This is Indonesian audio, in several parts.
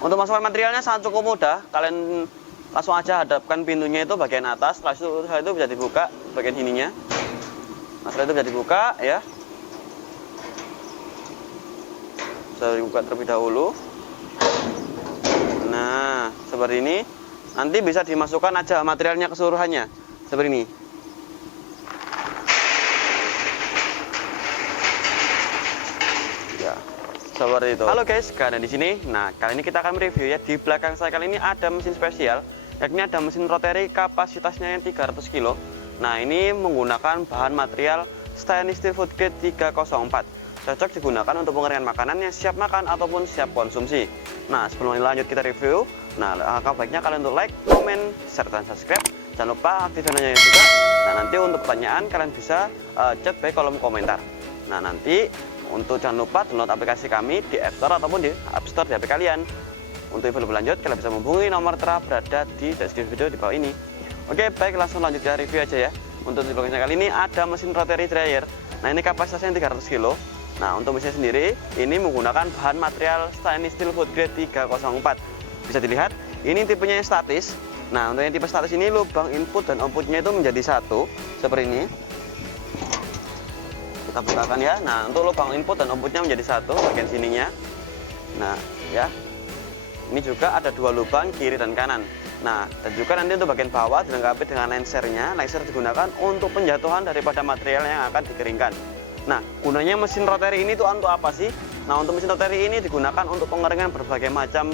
Untuk masukkan materialnya sangat cukup mudah. Kalian langsung aja hadapkan pintunya itu bagian atas. Setelah itu bisa dibuka bagian sininya. Nah, setelah itu bisa dibuka ya. Bisa dibuka terlebih dahulu. Nah, seperti ini. Nanti bisa dimasukkan aja materialnya keseluruhannya. Seperti ini. Ya, seperti itu. Halo guys, karena di sini. Nah, kali ini kita akan review ya. Di belakang saya kali ini ada mesin spesial, yakni ada mesin rotary kapasitasnya yang 300 kilo. Nah, ini menggunakan bahan material stainless steel food grade 304. Cocok digunakan untuk pengeringan makanan yang siap makan ataupun siap konsumsi. Nah, sebelum lanjut kita review, nah alangkah baiknya kalian untuk like, komen, share, dan subscribe. Jangan lupa aktifkan loncengnya juga. Nah, nanti untuk pertanyaan kalian bisa chat di kolom komentar. Nah, nanti untuk jangan lupa download aplikasi kami di App Store ataupun di App Store di HP kalian. Untuk info lebih lanjut, kalian bisa menghubungi nomor berada di deskripsi video di bawah ini. Oke, baik, langsung lanjut ke review aja ya. Untuk di belakang kali ini ada mesin rotary dryer. Nah, ini kapasitasnya 300 kilo. Nah, untuk mesin sendiri ini menggunakan bahan material stainless steel food grade 304. Bisa dilihat, ini tipenya yang statis. Nah, untuk yang tipe statis ini lubang input dan outputnya itu menjadi satu seperti ini. Kita bukakan ya. Nah, untuk lubang input dan outputnya menjadi satu bagian sininya. Nah, ya. Ini juga ada dua lubang kiri dan kanan. Nah, dan juga nanti untuk bagian bawah dilengkapi dengan lensernya. Lenser digunakan untuk penjatuhan daripada material yang akan dikeringkan. Nah, gunanya mesin rotary ini tuh untuk apa sih? Nah, untuk mesin rotary ini digunakan untuk pengeringan berbagai macam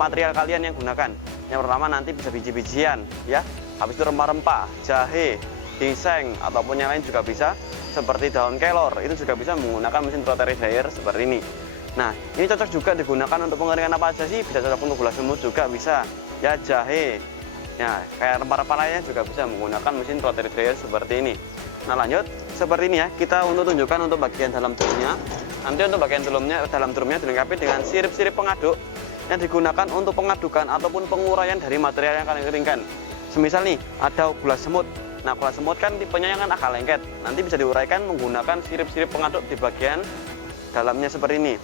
material kalian yang gunakan. Yang pertama nanti bisa biji-bijian, ya. Habis itu rempah-rempah, jahe, ginseng ataupun yang lain juga bisa. Seperti daun kelor, itu juga bisa menggunakan mesin rotary dryer seperti ini. Nah, ini cocok juga digunakan untuk pengeringan apa aja sih? Bisa cocok untuk gula semut juga bisa, ya, jahe. Ya, kayak rempah-rempah lainnya juga bisa menggunakan mesin rotary dryer seperti ini. Nah, lanjut seperti ini ya. Kita untuk tunjukkan untuk bagian dalam drumnya. Nanti untuk bagian dalam drumnya dilengkapi dengan sirip-sirip pengaduk yang digunakan untuk pengadukan ataupun penguraian dari material yang akan dikeringkan. Semisal nih ada gula semut. Nah, gula semut kan tipenya yang kan agak lengket. Nanti bisa diuraikan menggunakan sirip-sirip pengaduk di bagian dalamnya seperti ini.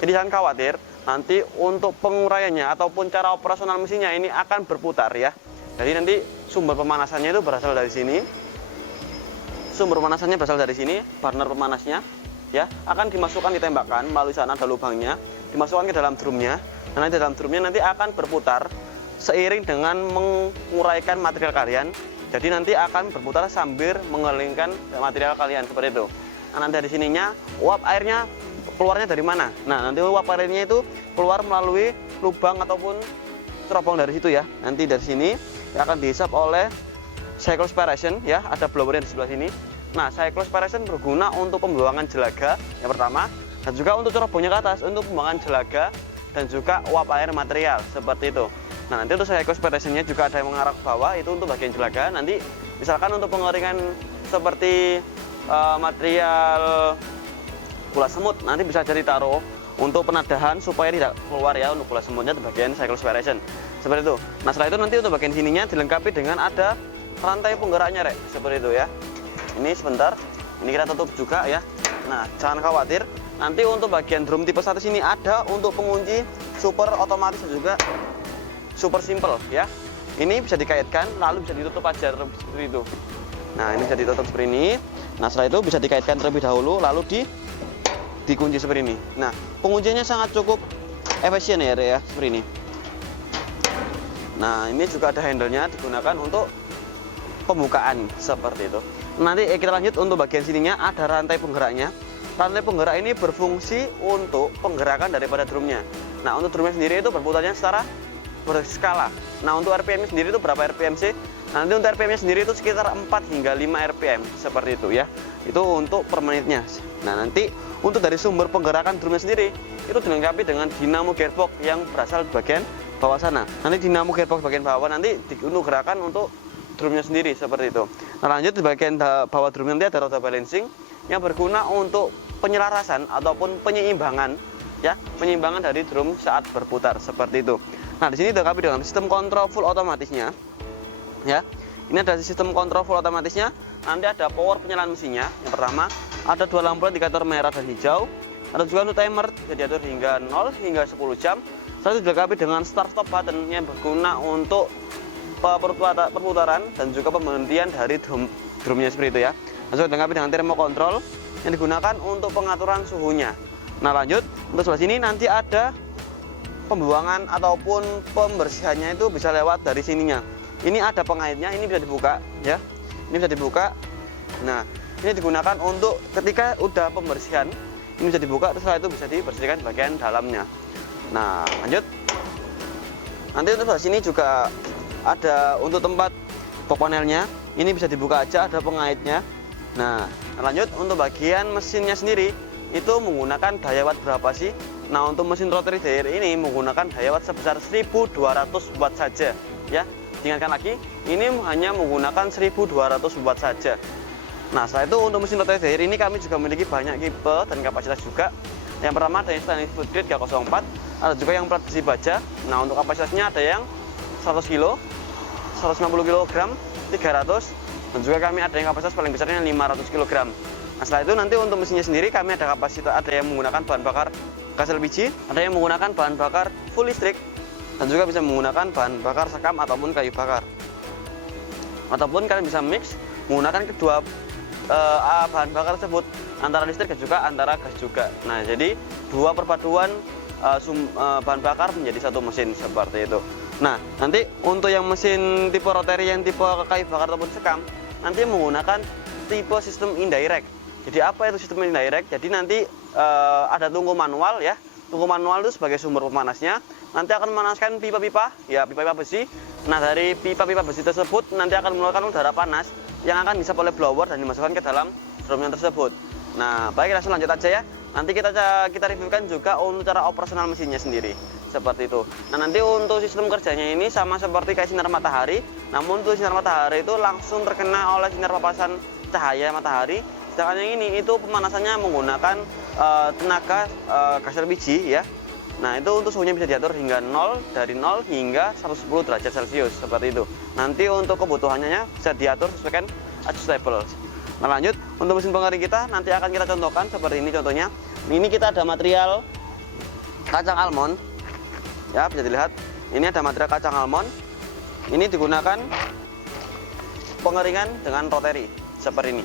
Jadi jangan khawatir, nanti untuk penguraiannya ataupun cara operasional mesinnya ini akan berputar ya. Jadi nanti sumber pemanasannya itu berasal dari sini. Sumber pemanasannya berasal dari sini, burner pemanasnya ya, akan dimasukkan ditembakkan melalui sana ada lubangnya, dimasukkan ke dalam drumnya. Nah, di dalam drumnya nanti akan berputar seiring dengan menguraikan material kalian. Jadi nanti akan berputar sambil mengeringkan material kalian seperti itu. Nah, nanti dari sininya uap airnya keluarnya dari mana? Nah, nanti uap airnya itu keluar melalui lubang ataupun cerobong dari situ ya. Nanti dari sini akan dihisap oleh cyclospiration ya, ada blowernya di sebelah sini. Nah, cyclospiration berguna untuk pembuangan jelaga yang pertama, dan juga untuk cerobongnya ke atas untuk pembuangan jelaga dan juga uap air material seperti itu. Nah, nanti untuk cyclospirationnya juga ada yang mengarah ke bawah, itu untuk bagian jelaga. Nanti misalkan untuk pengeringan seperti material gula semut, nanti bisa jadi taruh untuk penadahan supaya tidak keluar ya untuk gula semutnya di bagian cyclospiration seperti itu. Nah, setelah itu nanti untuk bagian sininya dilengkapi dengan ada rantai penggeraknya rek, seperti itu ya. Ini sebentar, ini kita tutup juga ya. Nah, jangan khawatir, nanti untuk bagian drum tipe statis ini ada untuk pengunci super otomatis dan juga super simple ya. Ini bisa dikaitkan lalu bisa ditutup aja seperti itu. Nah, ini bisa ditutup seperti ini. Nah, setelah itu bisa dikaitkan terlebih dahulu lalu dikunci seperti ini. Nah, penguncinya sangat cukup efisien ya rek ya, seperti ini. Nah, ini juga ada handle-nya digunakan untuk pembukaan seperti itu. Nanti kita lanjut untuk bagian sininya ada rantai penggeraknya. Rantai penggerak ini berfungsi untuk penggerakan daripada drumnya. Nah, untuk drumnya sendiri itu berputarnya secara berskala. Nah, untuk RPM sendiri itu berapa RPM sih? Nanti untuk RPM-nya sendiri itu sekitar 4 hingga 5 RPM seperti itu ya. Itu untuk per menitnya. Nah, nanti untuk dari sumber penggerakan drumnya sendiri itu dilengkapi dengan dinamo gearbox yang berasal di bagian bawah sana. Nanti dinamo gearbox bagian bawah nanti untuk gerakan untuk drumnya sendiri seperti itu. Nah, lanjut di bagian bawah drum nanti ada roda balancing yang berguna untuk penyelarasan ataupun penyeimbangan ya, penyeimbangan dari drum saat berputar seperti itu. Nah, di sini dilengkapi dengan sistem kontrol full otomatisnya ya. Ini ada sistem kontrol full otomatisnya. Nanti ada power penyalaan mesinnya. Yang pertama ada dua lampu indikator merah dan hijau. Ada juga untuk timer, jadi diatur hingga 0 hingga 10 jam. Setelah itu dilengkapi dengan start stop button yang berguna untuk perputaran dan juga pemberhentian dari drumnya seperti itu ya. Langsung dilengkapi dengan termokontrol yang digunakan untuk pengaturan suhunya. Nah lanjut, untuk sebelah sini nanti ada pembuangan ataupun pembersihannya itu bisa lewat dari sininya. Ini ada pengaitnya, ini bisa dibuka ya. Ini bisa dibuka. Nah, ini digunakan untuk ketika udah pembersihan, ini bisa dibuka, terus setelah itu bisa dibersihkan bagian dalamnya. Nah, lanjut. Nanti untuk sebelah sini juga ada untuk tempat box panelnya. Ini bisa dibuka aja, ada pengaitnya. Nah, lanjut untuk bagian mesinnya sendiri itu menggunakan daya watt berapa sih? Nah, untuk mesin rotary dryer ini menggunakan daya watt sebesar 1200 watt saja ya. Diingatkan lagi, ini hanya menggunakan 1200 watt saja. Nah, setelah itu untuk mesin rotary dryer ini kami juga memiliki banyak tipe dan kapasitas juga. Yang pertama ada yang stainless food grade 304, ada juga yang plat besi baja. Nah, untuk kapasitasnya ada yang 100 kg, 150 kg, 300, dan juga kami ada yang kapasitas paling besarnya 500 kg. Nah, setelah itu nanti untuk mesinnya sendiri kami ada kapasitas, ada yang menggunakan bahan bakar gas LPG, ada yang menggunakan bahan bakar full listrik, dan juga bisa menggunakan bahan bakar sekam ataupun kayu bakar. Ataupun kalian bisa mix menggunakan kedua bahan bakar tersebut, antara listrik dan juga antara gas juga. Nah, jadi dua perpaduan bahan bakar menjadi satu mesin seperti itu. Nah, nanti untuk yang mesin tipe rotary yang tipe kayu bakar ataupun sekam nanti menggunakan tipe sistem indirect. Jadi apa itu sistem indirect? Jadi nanti ada tungku manual ya. Tungku manual itu sebagai sumber pemanasnya nanti akan memanaskan pipa-pipa ya, pipa-pipa besi. Nah, dari pipa-pipa besi tersebut nanti akan mengeluarkan udara panas yang akan dihisap oleh blower dan dimasukkan ke dalam drumnya tersebut. Nah, baik, langsung lanjut aja ya. Nanti kita reviewkan juga untuk cara operasional mesinnya sendiri. Seperti itu. Nah, nanti untuk sistem kerjanya ini sama seperti kayak sinar matahari, namun untuk sinar matahari itu langsung terkena oleh sinar papasan cahaya matahari. Sedangkan yang ini itu pemanasannya menggunakan tenaga gas LPG ya. Nah, itu untuk suhunya bisa diatur hingga 0, dari 0 hingga 110 derajat Celcius seperti itu. Nanti untuk kebutuhannya bisa diatur sesuai adjustable. Nah, lanjut untuk mesin pengering kita nanti akan kita contohkan seperti ini contohnya. Ini kita ada material kacang almond. Ya, bisa dilihat. Ini ada material kacang almond. Ini digunakan pengeringan dengan rotary seperti ini.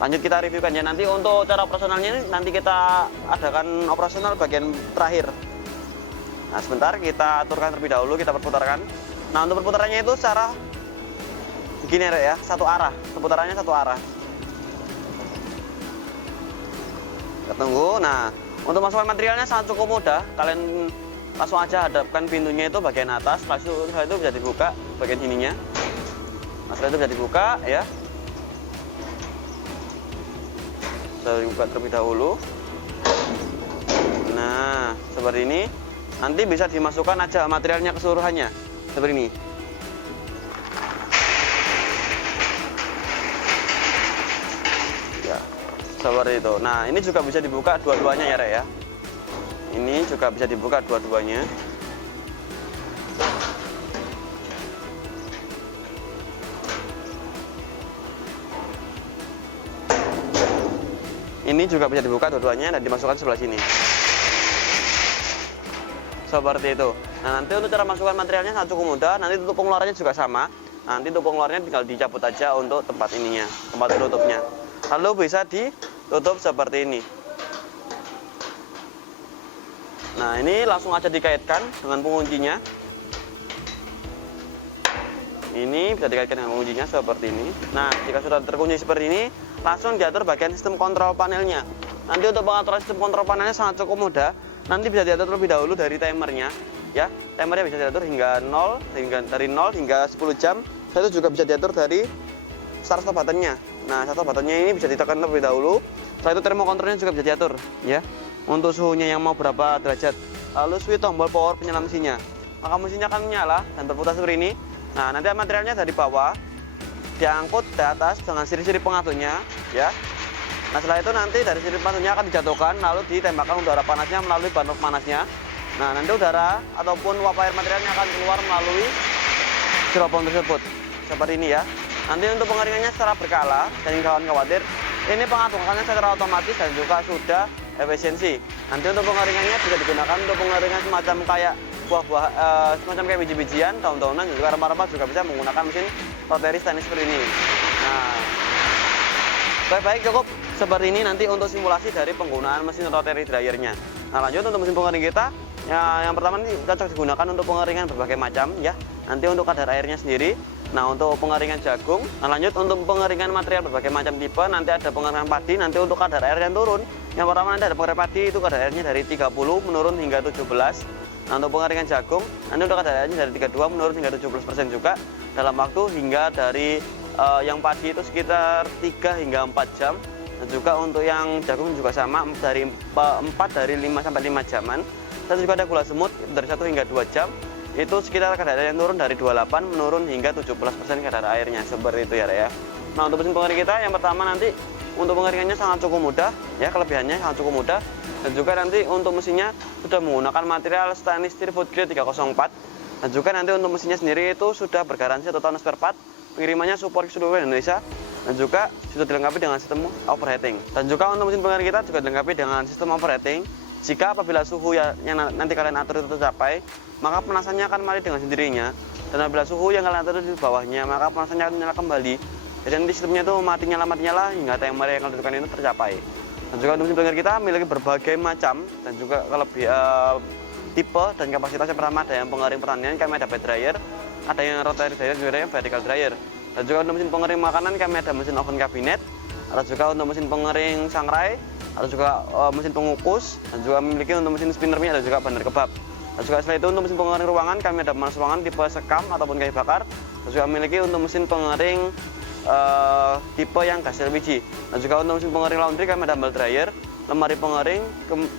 Lanjut kita reviewkan ya. Nanti untuk cara operasionalnya ini nanti kita adakan operasional bagian terakhir. Nah, sebentar kita aturkan terlebih dahulu, kita perputarkan. Nah, untuk perputarannya itu secara begini ya, satu arah. Perputarannya satu arah. Kita tunggu. Nah, untuk masukkan materialnya sangat cukup mudah. Kalian langsung aja hadapkan pintunya itu bagian atas, setelah itu bisa dibuka bagian sininya. Nah, setelah itu bisa dibuka ya. Bisa dibuka terlebih dahulu. Nah, seperti ini. Nanti bisa dimasukkan aja materialnya keseluruhannya seperti ini. Ya, seperti itu. Nah, ini juga bisa dibuka dua-duanya ya, Rek ya. Ini juga bisa dibuka dua-duanya. Ini juga bisa dibuka dua-duanya dan dimasukkan sebelah sini. Seperti itu. Nah, nanti untuk cara masukkan materialnya sangat cukup mudah. Nanti untuk pengeluarannya juga sama. Nanti untuk pengeluarannya tinggal dicabut aja untuk tempat ininya, tempat tutupnya. Lalu bisa ditutup seperti ini. Nah, ini langsung aja dikaitkan dengan penguncinya. Ini bisa dikaitkan dengan penguncinya seperti ini. Nah, jika sudah terkunci seperti ini, langsung diatur bagian sistem kontrol panelnya. Nanti untuk pengaturan sistem kontrol panelnya sangat cukup mudah. Nanti bisa diatur terlebih dahulu dari timernya, ya. Timernya bisa diatur hingga 0, dari 0 hingga 10 jam. Itu juga bisa diatur dari start stop buttonnya. Nah, start stop buttonnya ini bisa ditekan terlebih dahulu. Setelah itu termokontrolnya juga bisa diatur, ya. Untuk suhunya yang mau berapa derajat. Lalu switch tombol power penyala mesinnya. Maka mesinnya akan menyala dan berputar seperti ini. Nah, nanti materialnya dari bawah diangkut ke atas dengan siri-siri pengaturnya, ya. Nah, setelah itu nanti dari sirip panasnya akan dijatuhkan lalu ditembakkan udara panasnya melalui bahan panasnya. Nah, nanti udara ataupun uap air materialnya akan keluar melalui gerobong tersebut. Seperti ini ya. Nanti untuk pengeringannya secara berkala, jangan kawan khawatir. Ini pengaturannya secara otomatis dan juga sudah efisiensi. Nanti untuk pengeringannya bisa digunakan untuk pengeringan semacam kayak buah-buah semacam kayak biji-bijian, daun-daunan, juga rempah-rempah juga bisa menggunakan mesin rotary stainless seperti ini. Nah, baik-baik cukup seperti ini nanti untuk simulasi dari penggunaan mesin rotary dryernya. Nah, lanjut untuk mesin pengering kita. Ya, yang pertama ini cocok digunakan untuk pengeringan berbagai macam ya. Nanti untuk kadar airnya sendiri. Nah, untuk pengeringan jagung. Nah, lanjut untuk pengeringan material berbagai macam tipe. Nanti ada pengeringan padi. Nanti untuk kadar air yang turun. Yang pertama nanti ada pengeringan padi, itu kadar airnya dari 30 menurun hingga 17. Nah, untuk pengeringan jagung, nanti untuk kadar airnya dari 32 menurun hingga 17% juga dalam waktu hingga dari yang padi itu sekitar 3 hingga 4 jam. Dan juga untuk yang jagung juga sama dari 5 sampai 5 jaman. Dan juga ada gula semut dari 1 hingga 2 jam. Itu sekitar kadar air yang turun dari 28 menurun hingga 17% kadar airnya. Seperti itu ya. Nah, untuk mesin pengering kita yang pertama nanti untuk pengeringannya sangat cukup mudah ya, kelebihannya sangat cukup mudah. Dan juga nanti untuk mesinnya sudah menggunakan material stainless steel food grade 304. Dan juga nanti untuk mesinnya sendiri itu sudah bergaransi 1 tahun spare part. Pengirimannya support ke seluruh Indonesia. Dan juga sudah dilengkapi dengan sistem overheating. Dan juga untuk mesin pengering kita juga dilengkapi dengan sistem overheating. Jika apabila suhu yang nanti kalian atur itu tercapai, maka penasannya akan mati dengan sendirinya. Dan apabila suhu yang kalian atur di bawahnya, maka penasannya akan menyala kembali. Jadi nanti sistemnya itu mati nyala hingga timer yang kalian tentukan itu tercapai. Dan juga untuk mesin pengering kita memiliki berbagai macam dan juga kelebihan tipe dan kapasitas. Yang pertama ada yang pengering pertanian, kami ada bed dryer, ada yang rotary dryer, juga ada yang vertical dryer. Dan juga untuk mesin pengering makanan kami ada mesin oven cabinet, ada juga untuk mesin pengering sangrai, ada juga mesin pengukus, dan juga memiliki untuk mesin spinner mie, ada juga bandar kebab. Dan juga selain itu untuk mesin pengering ruangan kami ada pemanas ruangan tipe sekam ataupun kayu bakar. Dan juga memiliki untuk mesin pengering tipe yang gas LPG. Dan juga untuk mesin pengering laundry kami ada ball dryer, lemari pengering,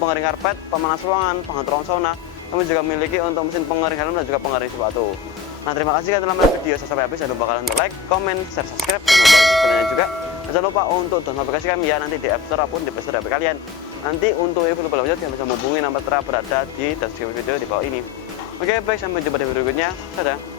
pengering karpet, pemanas ruangan, penghangat ruang sauna. Kami juga memiliki untuk mesin pengering helm dan juga pengering sepatu. Nah, terima kasih karena telah video saya sampai habis. Jangan lupa kalian untuk like, comment, share, subscribe, dan notifikasinya juga. Dan jangan lupa untuk download aplikasi kami ya, nanti di App Store ataupun di Play Store HP kalian. Nanti untuk info lebih lanjut kalian bisa menghubungi nomor berada di deskripsi video di bawah ini. Oke, baik, sampai jumpa di video berikutnya. Dadah.